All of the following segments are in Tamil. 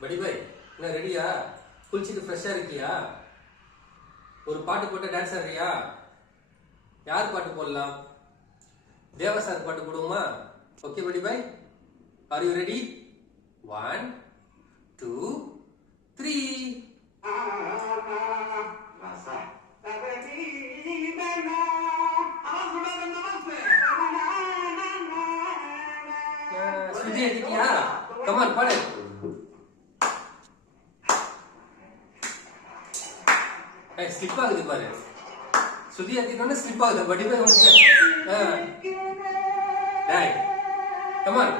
படி பாய் என்ன ரெடியா? குளிச்சுட்டு ஃப்ரெஷ்ஷா இருக்கியா? ஒரு பாட்டு போட்டு டான்ஸ் ஆடுறியா? யார் பாட்டு போடலாம்? தேவா சார் பாட்டு போடுவோமா? ஓகே படி boy, are you ready? 1 2 3. Shruti எடுத்தியா? கமான் பாடு. ஸ்லிப் ஆகுது பாரு. ஸ்ருதி எடுத்தோன்னே ஸ்லிப் ஆகுது. படி போய் வந்து டேய் கமான்.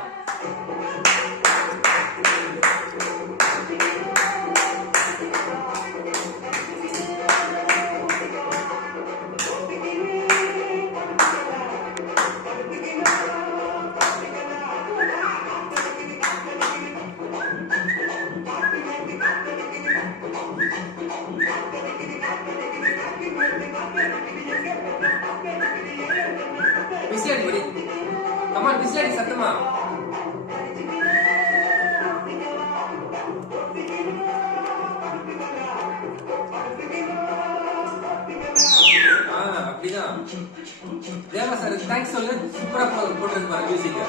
விசியாடி படி. கமான் விசியாடி சத்தமா. அப்படிதான். தேவா சார் தேங்க்ஸ் சொல்லு. சூப்பரா போட்டுருக்கு பாரு மியூசிக்.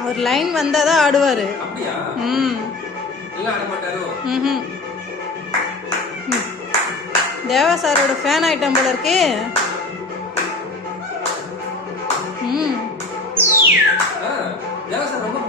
அவர் லைன் வந்தாதான் ஆடுவாரு. அப்படியா? இல்ல ஆட மாட்டாரோ? தேவா சாரோட ஃபேன் ஐட்டம் போல இருக்கே. தேவா சார் ரொம்ப